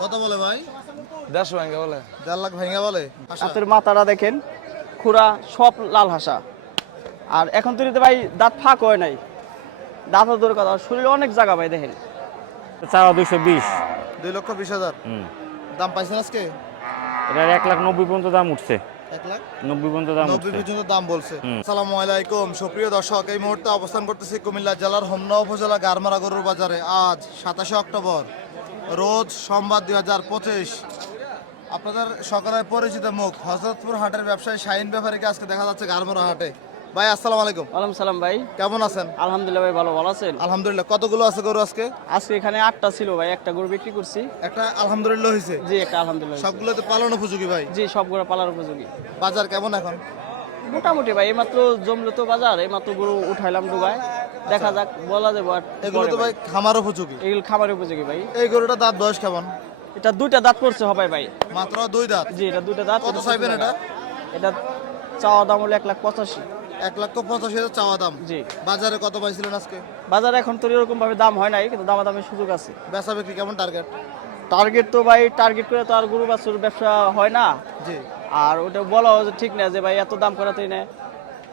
কত বলে ভাই? দেড়শো ভাঙ্গা বলে। দেড় লাখ ভেঙে বলে? হাতের মাথাটা দেখেন খুরা সব লাল হাসা। আর এখন তৈরিতে ভাই দাঁত ফাঁক হয় নাই। দাঁত দূর কথা শরীরে অনেক জায়গা ভাই দেখেন। চাওয়া দুইশো বিশ। দুই লক্ষ বিশ হাজার? দাম পাইছেন আজকে? এটার এক লাখ নব্বই পর্যন্ত দাম উঠছে। এক লাখ? নব্বই পর্যন্ত দাম বলছে। সালামু আলাইকুম সুপ্রিয় দর্শক এই মুহূর্তে অবস্থান করতেছি কুমিল্লা জেলার হোমনা উপজেলা গারমারা গরুর বাজারে। আজ সাতাশে অক্টোবর। রোজ সোমবার দুই হাজার পঁচিশ। আপনাদের সকলের পরিচিত মুখ হজরতপুর হাটের ব্যবসায়ী শাহিন ব্যাপারীকে আজকে দেখা যাচ্ছে গারমারা হাটে। ভাই আসসালামু আলাইকুম। ওয়ালাইকুম সালাম ভাই। কেমন আছেন? আলহামদুলিল্লাহ ভাই ভালো ভালো আছেন? আলহামদুলিল্লাহ। কতগুলো আছে গরু আজকে? আজকে এখানে আটটা ছিল ভাই একটা গরু বিক্রি করছি। একটা আলহামদুলিল্লাহ হয়েছে? জি একটা আলহামদুলিল্লাহ হয়েছে। সবগুলোতে পালন উপযোগী ভাই? জি সবগুলো পালার উপযোগী। বাজার কেমন এখন? মোটামুটি ভাই এইমাত্র জমলো তো বাজার এইমাত্র গরু উঠাইলাম ডুগায় দেখা যাক বলা যাব এগুলো তো ভাই। খামার উপযোগী। এগুলো খাবার উপযোগী ভাই। এই গরুটা দাঁত বয়স কেমন? এটা দুইটা দাঁত পড়ছে হবে ভাই। মাত্র দুই দাঁত? জি এটা দুইটা দাঁত কত চাইবেন এটা? এটা চাওয়া দাম হলো এক লাখ পঁচাশি। এক লক্ষ পঁচাশি হাজার চাওয়া দাম। জি। বাজারে কত পাইছিলেন আজকে? বাজারে এখন তো এরকম ভাবে দাম হয় নাই কিন্তু দামাদামের সুযোগ আছে। বেচা বিক্রি কেমন টার্গেট টার্গেট তো ভাই টার্গেট করে তো আর গরু বাছুর ব্যবসা হয় না। জি। আর ওটা বলা যে ঠিক না যে ভাই এত দাম করাতেই নেয়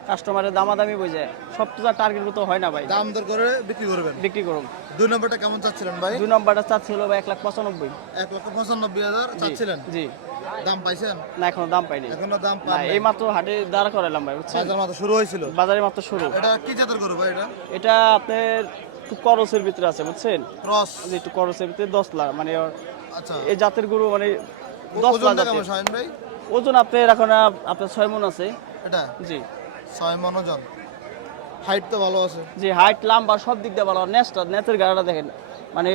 কাস্টমারের দামাদামি বোঝে। সব তো টার্গেট তো হয় না ভাই। দাম দর করে বিক্রি করবেন? বিক্রি করুন। দুই নম্বরটা কেমন চাচ্ছিলেন ভাই? দুই নম্বরটা চাচ্ছিল ভাই এক লাখ পঁচানব্বই। এক লক্ষ পঁচানব্বই হাজার চাচ্ছিলেন? জি। দাম পাইছেন? না এখনও দাম পাইনি। এখনও দাম না পান এই মাত্র হাটে দাঁড় করালাম ভাই বুঝছেন? বাজার মাত্র শুরু হয়েছিল। বাজারে মাত্র শুরু। এটা কি জাতের গরু ভাই এটা? এটা আপনার একটু করসের ভিতরে আছে বুঝছেন? ক্রস। একটু করসের ভিতরে দশ লাখ মানে আচ্ছা। এই জাতের গরু মানে দশ লাখ ওজন আপনার এখন আপ- আপনার ছয় মন আছে। এটা? জি। ছয় মন ওজন হাইট তো ভালো আছে। যে হাইট লাম্বা সব দিক দিয়ে ভালো। নেচের গাড়াটা দেখেন মানে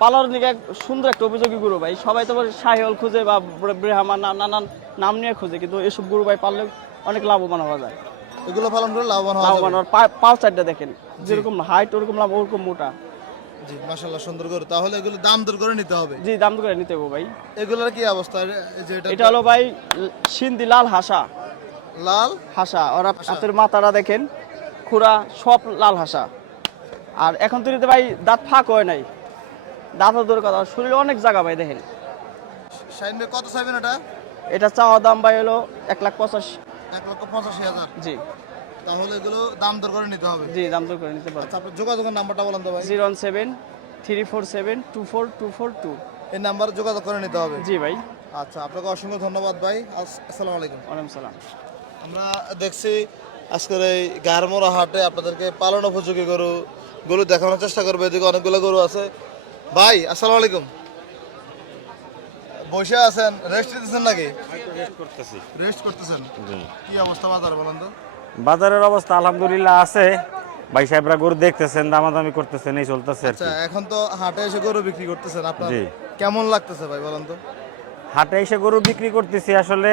পালার দিকে সুন্দর একটা গরু ভাই। সবাই তো শাহিওল খুঁজে বা ব্রেহামা নানান নাম নিয়ে খুঁজে কিন্তু এসব গরু ভাই অনেক লাভবান হওয়া যায়। এগুলো পালন করে লাভবান হওয়া লাভবান পাও দেখেন যেরকম হাইট ওরকম লাভ ওরকম মোটা। জি মাশাআল্লাহ সুন্দর গরু। তাহলে এগুলো দাম দর করে নিতে হবে। জি দাম দর করে নিতে হবে ভাই। এগুলোর কি অবস্থা? এটা হলো ভাই সিন্ধি লাল হাসা। লাল হাসা ওরা হাতের মাথাটা দেখেন খুরা সব লাল হাসা। আর এখন তৈরিতে ভাই দাঁত ফাঁক হয় নাই। দাঁত দূর কথা শরীরে অনেক জায়গা ভাই দেখেন। শাহিন ভাই কত চাইবেন এটা? এটা চাওয়া দাম ভাই হলো এক লাখ পঁচাশি। এক লক্ষ পঁচাশি হাজার। জি। তাহলে এগুলো দাম দর করে নিতে হবে। জি দাম দর করে নিতে পারবেন আচ্ছা আপনার যোগাযোগের নাম্বারটা বলেন তো ভাই। Zero one seven three four seven two four two four two. এই নাম্বারে যোগাযোগ করে নিতে হবে। জি ভাই। আচ্ছা আপনাকে অসংখ্য ধন্যবাদ ভাই। আসসালামু আলাইকুম। ওয়ালাইকুম সালাম। আমরা দেখছি আজকের এই গারমোড়া হাটে আপনাদেরকে পালন উপযোগী গরু গরু দেখানোর চেষ্টা করবে। এদিকে অনেকগুলো গরু আছে। ভাই আসসালামু আলাইকুম। বসে আছেন? রেস্ট দিতেছেন নাকি? করতেছি। রেস্ট করতেছেন? কি অবস্থা বাজার বলেন তো? বাজারের অবস্থা আলহামদুলিল্লাহ আছে। ভাই সাহেবরা গরু দেখতেছেন দামাদামি করতেছেন এই চলতেছে আচ্ছা এখন তো হাটে এসে গরু বিক্রি করতেছেন আপনার। কেমন লাগতেছে ভাই বলেন তো? হাটে এসে গরু বিক্রি করতেছি আসলে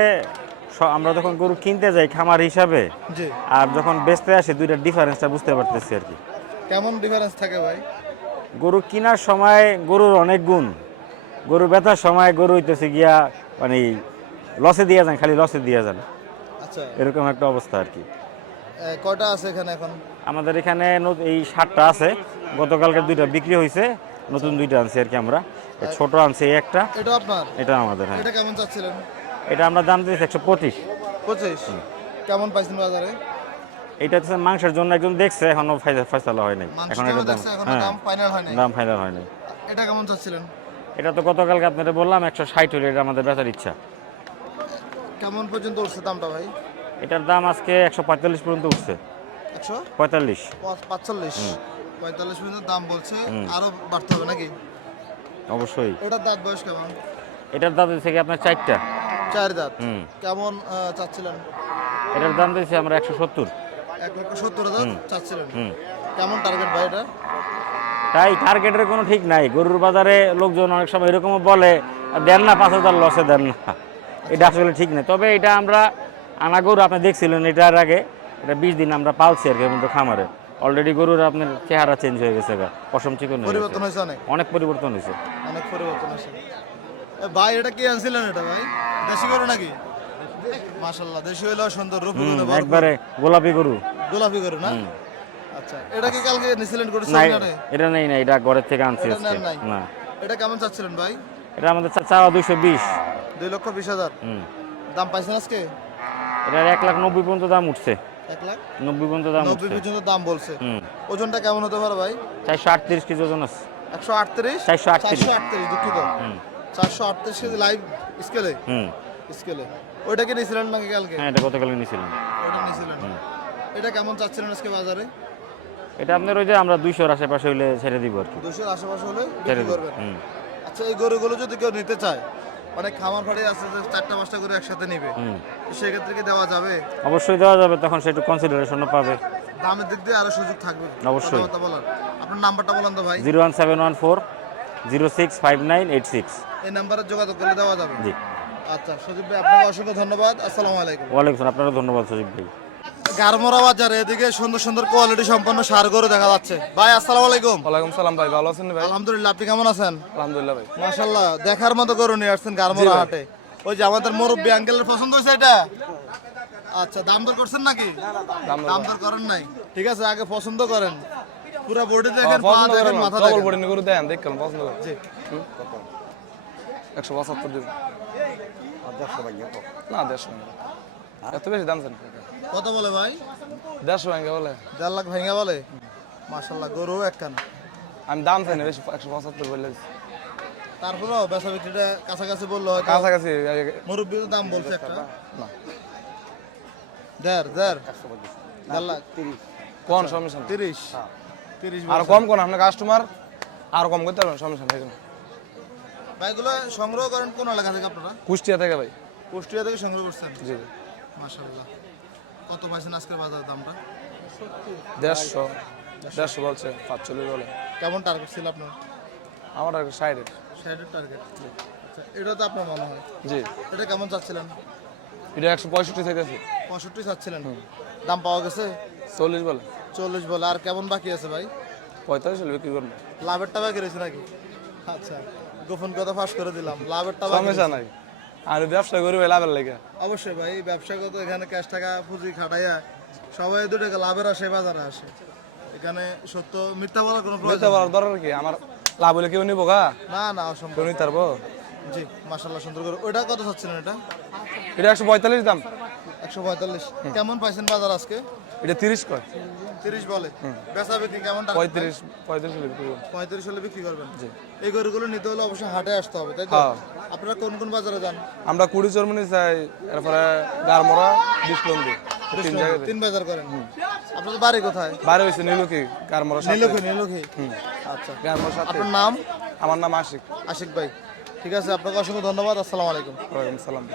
আমরা যখন গরু কিনতে যাই খামার হিসাবে আর যখন বেচতে আসি দুইটার ডিফারেন্সটা বুঝতে পারতেছি আর কি। কেমন ডিফারেন্স থাকে ভাই? গরু কেনার সময় গরুর অনেক গুণ। গরু বেচার সময় গরু হইতেছে গিয়া মানে লসে দিয়ে যান খালি লসে দিয়ে যান। আচ্ছা। এরকম একটা অবস্থা আর কি। এ, কয়টা আছে এখানে এখন? আমাদের এখানে এই সাতটা আছে। গতকালকে দুইটা বিক্রি হয়েছে নতুন দুইটা আনছি আর কি আমরা। ছোট আনছি একটা। এটা আপনার? এটা আমাদের হ্যাঁ। এটা কেমন চাচ্ছিলেন? এটা আমরা দাম দিয়েছি একশো পঁচিশ। পঁচিশ? কেমন পাইছেন বাজারে? এটা হচ্ছে মাংসের জন্য একজন দেখছে এখনও ফয়সালা হয় নাই। এখন এটা দাম হ্যাঁ। দাম ফাইনাল হয় নাই। দাম ফাইনাল হয় নাই। এটা কেমন চাচ্ছিলেন? এটা তো গতকালকে আপনারা বললাম একশো ষাট হলে এটা আমাদের বেচার ইচ্ছা। কেমন পর্যন্ত উঠছে দামটা ভাই? এটার দাম আজকে একশো পঁয়তাল্লিশ পর্যন্ত উঠছে। একশো? পঁয়তাল্লিশ। পাঁচ- পাঁচচল্লিশ। পঁয়তাল্লিশ পর্যন্ত দাম বলছে আরও বাড়তে হবে নাকি? অবশ্যই। এটার দাঁত বয়স কেমন? এটার দাম দিচ্ছে কি আপনার চারটা। চার দাঁত। কেমন চাচ্ছিলেন? এটার দাম দিয়েছি আমরা একশো সত্তর। এক লক্ষ সত্তর হাজার চাচ্ছিলেন। কেমন টার্গেট ভাই এটা? তাই টার্গেটের কোনো ঠিক নাই। গরুর বাজারে লোকজন অনেক সময় এরকমও বলে দেন না পাঁচ হাজার লসে দেন না। এটা আসলে ঠিক নেই। তবে এটা আমরা আনা গরু আপনি দেখছিলেন এটার আগে। এটা বিশ দিন আমরা পালছি আর কি মধ্যে খামারে। অলরেডি গরুর আপনার চেহারা চেঞ্জ হয়ে গেছে পশম চিকন পরিবর্তন হয়েছে অনেক? অনেক পরিবর্তন হয়েছে। অনেক পরিবর্তন হয়েছে। ভাই এটা কি আনছিলেন এটা ভাই? দেশি গরু নাকি? মাশাল্লাহ দেশি হইলেও সুন্দর রূপ। একবারে গোলাপি গরু। গোলাপি গরু না? আচ্ছা এটা কি কালকে নিছিলেন গরু না এটা নেই না এটা ঘরের থেকে আনছি আজকে? না। এটা কেমন চাচ্ছিলেন ভাই? এটা আমাদের চাওয়া দুইশো বিশ। দুই লক্ষ বিশ হাজার। হুম। দাম পাইছেন আজকে? এটার এক লাখ নব্বই পর্যন্ত দাম উঠছে। এক লাখ? নব্বই পর্যন্ত দাম উঠছে। পর্যন্ত দাম বলছে। হুম। ওজনটা কেমন হতে পারে ভাই? চারশো আটত্রিশ কেজি ওজন আছে। একশো আটত্রিশ? 438 চারশো আটত্রিশ দুঃখিত। হুম। চারশো আটত্রিশ কেজি লাইভ স্কেলে হুম। স্কেলে ওইটা কি নিয়েছিলেন নাকি কালকে? হ্যাঁ এটা গতকালকে নিয়েছিলাম। ওইটা নিয়েছিলেন। এটা কেমন চাচ্ছিলেন আজকে বাজারে? এটা আপনার ওই যে আমরা দুইশোর আশেপাশে হইলে ছেড়ে দিব আর কি। দুশোর আশেপাশে হলে ছেড়ে করবেন। হুম। আচ্ছা এই গরুগুলো যদি কেউ নিতে চায় অনেক খামার ফাড়ি আছে যে চারটা পাঁচটা করে একসাথে নিবে হুম। সেক্ষেত্রে কি দেওয়া যাবে? অবশ্যই দেওয়া যাবে তখন সে একটু কনসিডারেশনও পাবে। দামের দিক দিয়ে আরও সুযোগ থাকবে। অবশ্যই। আপনার নাম্বারটা বলেন তো ভাই। Zero one seven one four zero six five nine eight six. এই নাম্বারে যোগাযোগ করলে দেওয়া যাবে। জি। আচ্ছা সজীব ভাই আপনাকে অসংখ্য ধন্যবাদ। আসসালামু আলাইকুম। ওয়ালাইকুম আপনারও ধন্যবাদ সজীব ভাই। গারমোরা বাজারে এদিকে সুন্দর সুন্দর কোয়ালিটি সম্পন্ন সার গরু দেখা যাচ্ছে। ভাই আসসালামু আলাইকুম। ওয়ালাইকুম সালাম ভাই ভালো আছেন ভাই? আলহামদুলিল্লাহ আপনি কেমন আছেন? আলহামদুলিল্লাহ ভাই। মাশাল্লাহ দেখার মতো গরু নিয়ে আসছেন গারমোরা হাটে। ওই যে আমাদের মুরব্বী আঙ্কেলের পছন্দ হয়েছে এটা? আচ্ছা দাম দর করছেন নাকি? দাম দর করেন নাই। ঠিক আছে আগে পছন্দ করেন। পুরো বডি দেখেন পা দেখেন মাথা ডবল দেখেন। বডি করে দেন দেখ কেমন পছন্দ করেন জি একশো পঁচাত্তর দিন। না দেড়শো ভাঙ্গা। এত বেশি দাম চান কত বলে ভাই? দেড়শো ভাঙ্গা বলে? দেড় লাখ ভেঙে বলে? মাশাল্লাহ গরু একখান আমি দাম চাই না বেশি একশো পঁচাত্তর বললে তারপরেও বেচা বিক্রিটা কাছাকাছি বলল হয়তো। কাছাকাছি মুরব্বী তো দাম বলছে একটা। না। দেড় দেড়। দেড় লাখ। কোন সমস্যা। তিরিশ। তিরিশ আর কম কোন আপনার কাস্টমার আর কম করতে পারবেন সমস্যা নেই। ভাইগুলো সংগ্রহ করেন কোন এলাকা থেকে আপনারা? কুষ্টিয়া থেকে ভাই। কুষ্টিয়া থেকে সংগ্রহ করছেন? জি। মাশাল্লাহ কত পাইছেন আজকের বাজার দামটা? দেড়শো। দেড়শো বলছে পাঁচচল্লিশ বলে। কেমন টার্গেট ছিল আপনার? আমার আর সাইডে ষাটের টার্গেট আচ্ছা এটা তো আপনার মনে হয়। জি। এটা কেমন চাচ্ছিলেন? এটা একশো পঁয়ষট্টি থেকে পঁয়ষট্টি চাচ্ছিলেন। দাম পাওয়া গেছে? চল্লিশ বলে। চল্লিশ বলে আর কেমন বাকি আছে ভাই? পঁয়তাল্লিশ হলে বিক্রি করব। লাভেরটা বাকি রয়েছে নাকি? আচ্ছা গোপন কথা ফাঁস করে দিলাম লাভেরটা সমস্যা নাই। আর ব্যবসা করি ভাই লাভের লেগে। অবশ্যই ভাই ব্যবসা ব্যবসাগত এখানে ক্যাশ টাকা পুঁজি খাটাইয়া সবাই দু টাকা লাভের আসে বাজারে আসে। এখানে সত্য মিথ্যা বলার কোনো বুঝতে প্রয়োজন দরকার কি? আমার লাভ হলে কেউ নিবো গা? না না অসম্ভব। নিতে পারব? জি মাসাল্লাহ সুন্দর করে। ওইটা কত চাচ্ছিলেন এটা? এটা একশো পঁয়তাল্লিশ দাম। একশো পঁয়তাল্লিশ। কেমন পাইছেন বাজার আজকে? এটা তিরিশ কয়? তিরিশ বলে। বেচা বিক্রি কেমন টাকা পঁয়ত্রিশ পঁয়ত্রিশ হলে বিক্রি করব পঁয়ত্রিশ হলে বিক্রি করবেন? এই গরুগুলো নিতে হলে অবশ্যই হাটে আসতে হবে তাই তো? হ্যাঁ। আপনারা কোন কোন বাজারে যান? আমরা কুড়ি চর্মনি চাই এরপরে গারমরা ডিসপ্লন্দি তিন জায়গায় তিন বাজার করেন? আপনাদের বাড়ি কোথায়? বাইরে হয়েছে নীলকি গারমরা নীলক্ষী আচ্ছা। গারমরা সাথে। আপনার নাম? আমার নাম আশিক। আশিক ভাই। ঠিক আছে আপনাকে অসংখ্য ধন্যবাদ আসসালামু আলাইকুম। ওয়ালাইকুম সালাম।